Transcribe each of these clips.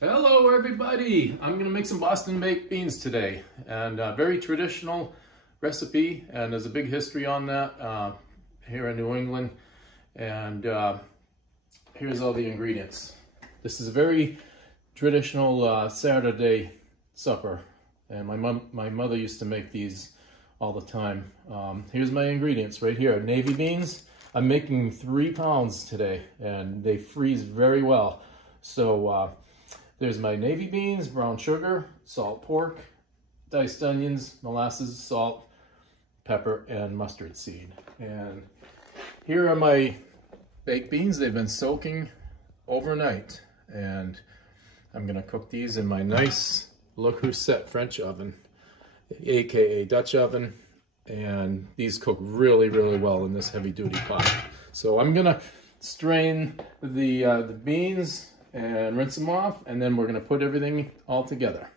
Hello everybody! I'm going to make some Boston baked beans today, and a very traditional recipe, and there's a big history on that here in New England. And here's all the ingredients. This is a very traditional Saturday supper, and my mother used to make these all the time. Here's my ingredients right here. Navy beans. I'm making 3 pounds today, and they freeze very well. So there's my navy beans, brown sugar, salt pork, diced onions, molasses, salt, pepper, and mustard seed. And here are my baked beans. They've been soaking overnight, and I'm gonna cook these in my nice Le Creuset French oven, aka Dutch oven. And these cook really, really well in this heavy-duty pot. So I'm gonna strain the beans and rinse them off, and then we're gonna put everything all together.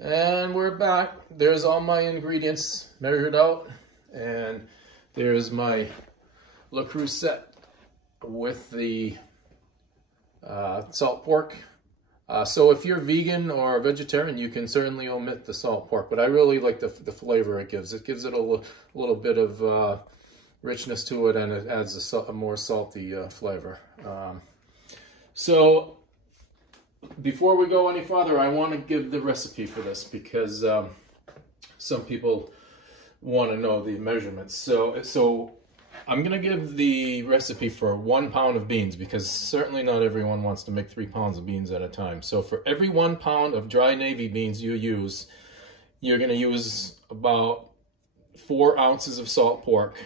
And we're back. There's all my ingredients measured out, and there's my Le Creuset with the salt pork. So if you're vegan or vegetarian, you can certainly omit the salt pork, but I really like the flavor it gives. It gives it a little bit of richness to it, and it adds a more salty flavor. So before we go any farther, I want to give the recipe for this, because some people want to know the measurements. So I'm going to give the recipe for 1 pound of beans, because certainly not everyone wants to make 3 pounds of beans at a time. So for every 1 pound of dry navy beans you use, you're going to use about 4 ounces of salt pork.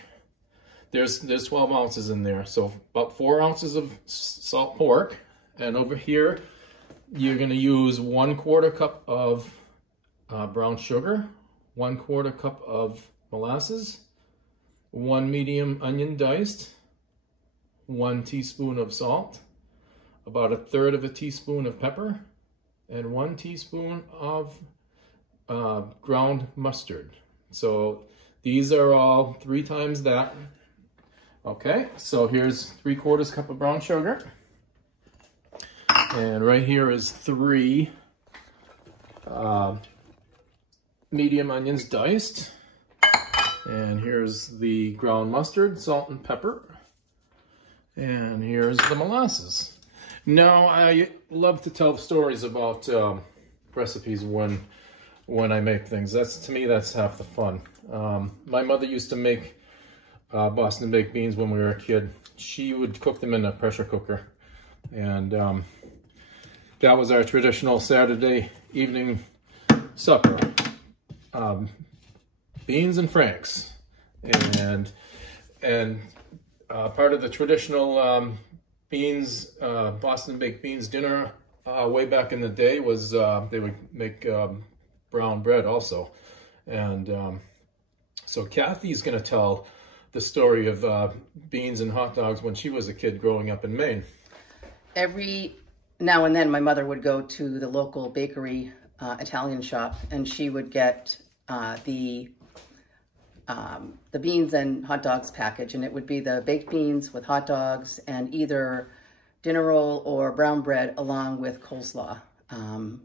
There's 12 ounces in there, so about 4 ounces of salt pork. And over here, you're going to use 1/4 cup of brown sugar, 1/4 cup of molasses, 1 medium onion diced, 1 teaspoon of salt, about 1/3 of a teaspoon of pepper, and 1 teaspoon of ground mustard. So these are all 3 times that. Okay, so here's 3/4 cup of brown sugar. And right here is 3 medium onions diced. And here's the ground mustard, salt, and pepper. And here's the molasses. Now, I love to tell stories about recipes when I make things. To me, that's half the fun. My mother used to make Boston baked beans when we were a kid. She would cook them in a pressure cooker. And that was our traditional Saturday evening supper. Beans and franks, and part of the traditional Boston baked beans dinner way back in the day was they would make brown bread also. And so Kathy's going to tell the story of beans and hot dogs when she was a kid growing up in Maine. Every now and then my mother would go to the local bakery Italian shop, and she would get the beans and hot dogs package, and it would be the baked beans with hot dogs and either dinner roll or brown bread along with coleslaw.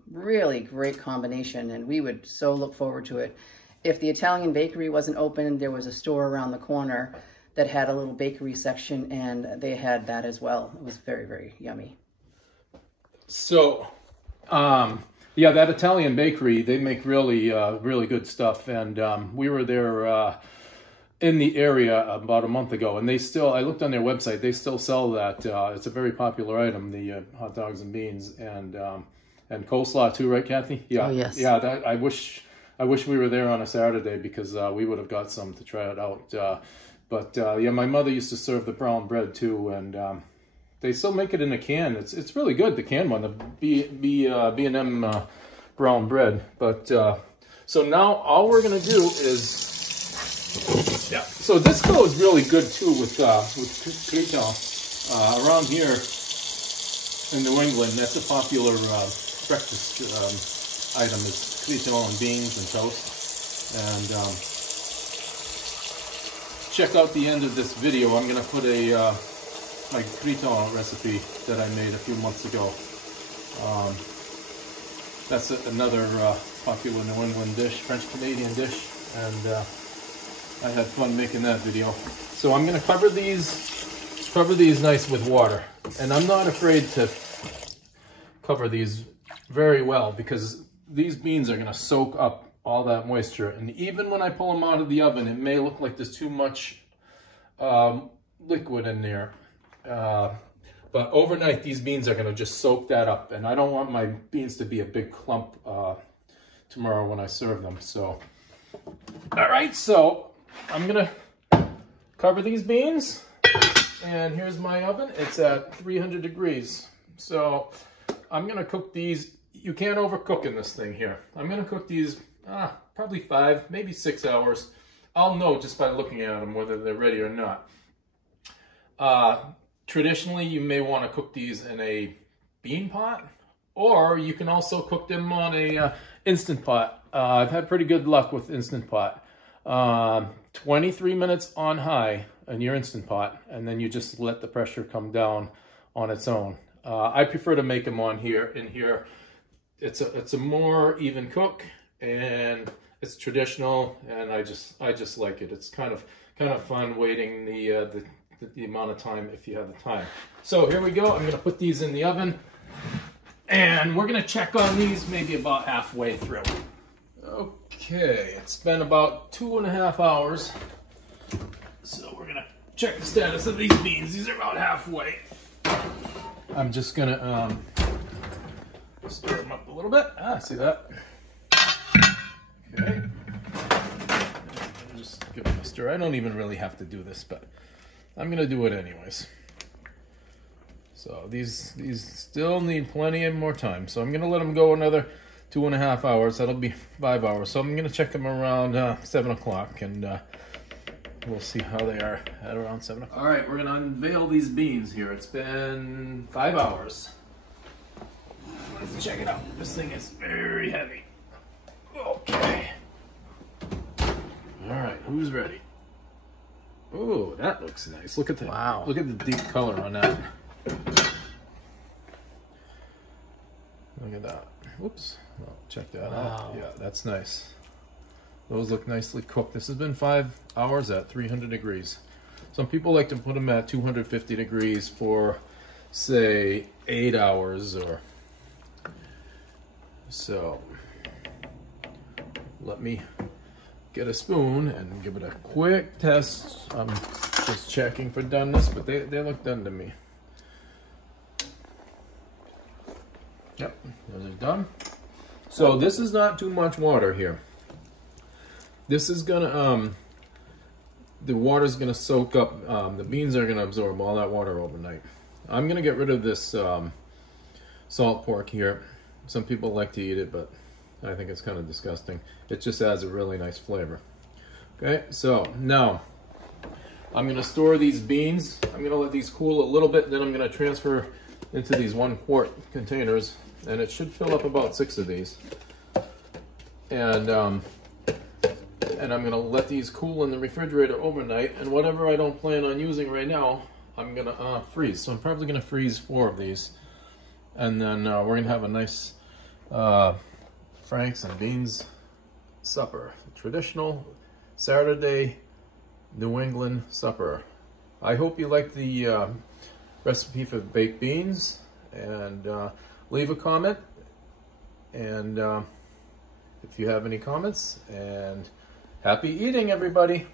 Really great combination, and we would so look forward to it. If the Italian bakery wasn't open, there was a store around the corner that had a little bakery section, and they had that as well. It was very, very yummy. So, yeah, that Italian bakery, they make really, really good stuff. And we were there in the area about a month ago, and I looked on their website, they still sell that. It's a very popular item, the hot dogs and beans, and coleslaw too, right, Kathy? Yeah. Oh, yes. Yeah, I wish we were there on a Saturday, because we would have got some to try it out. But yeah, my mother used to serve the brown bread too, and they still make it in a can. It's really good, the can one, the B&M brown bread. But so now all we're gonna do is, yeah. So this goes really good too with Cléton. Around here in New England, that's a popular breakfast item, is Cléton and beans and toast. And check out the end of this video. I'm gonna put a my griton recipe that I made a few months ago. That's another popular New England dish, French-Canadian dish, and I had fun making that video. So I'm going to cover these nice with water, and I'm not afraid to cover these very well because these beans are going to soak up all that moisture, and even when I pull them out of the oven, it may look like there's too much liquid in there. But overnight, these beans are going to just soak that up, and I don't want my beans to be a big clump tomorrow when I serve them. So, all right, so I'm going to cover these beans, and here's my oven. It's at 300 degrees. So I'm going to cook these. You can't overcook in this thing here. I'm going to cook these probably 5, maybe 6 hours. I'll know just by looking at them whether they're ready or not. Traditionally, you may want to cook these in a bean pot, or you can also cook them on a Instant Pot. I've had pretty good luck with Instant Pot. 23 minutes on high in your Instant Pot, and then you just let the pressure come down on its own. I prefer to make them on here. In here, it's a more even cook, and it's traditional, and I just like it. It's kind of fun waiting the amount of time if you have the time. So here we go. I'm going to put these in the oven, and we're going to check on these maybe about halfway through. Okay, it's been about 2.5 hours. So we're going to check the status of these beans. These are about halfway. I'm just going to stir them up a little bit. See that? Okay. Just give them a stir. I don't even really have to do this, but I'm gonna do it anyways. So these still need plenty of more time. So I'm gonna let them go another 2.5 hours. That'll be 5 hours. So I'm gonna check them around 7 o'clock, and we'll see how they are at around 7 o'clock. All right, we're gonna unveil these beans here. It's been 5 hours. Let's check it out. This thing is very heavy. Okay. All right, who's ready? Oh, that looks nice. Look at that. Wow. Look at the deep color on that. Look at that. Whoops. Oh, check that out. Yeah, that's nice. Those look nicely cooked. This has been 5 hours at 300 degrees. Some people like to put them at 250 degrees for, say, 8 hours or so. Let me get a spoon and give it a quick test. I'm just checking for doneness, but they look done to me. Yep, those are done. So this is not too much water here. This is gonna, the water's gonna soak up, the beans are gonna absorb all that water overnight. I'm gonna get rid of this salt pork here. Some people like to eat it, but I think it's kind of disgusting. It just adds a really nice flavor. Okay, so now I'm gonna store these beans. I'm gonna let these cool a little bit, then I'm gonna transfer into these 1 quart containers, and it should fill up about 6 of these. And I'm gonna let these cool in the refrigerator overnight, and whatever I don't plan on using right now, I'm gonna freeze. So I'm probably gonna freeze 4 of these, and then we're gonna have a nice Franks and Beans supper. Traditional Saturday New England supper. I hope you like the recipe for baked beans, and leave a comment, and if you have any comments, and happy eating, everybody.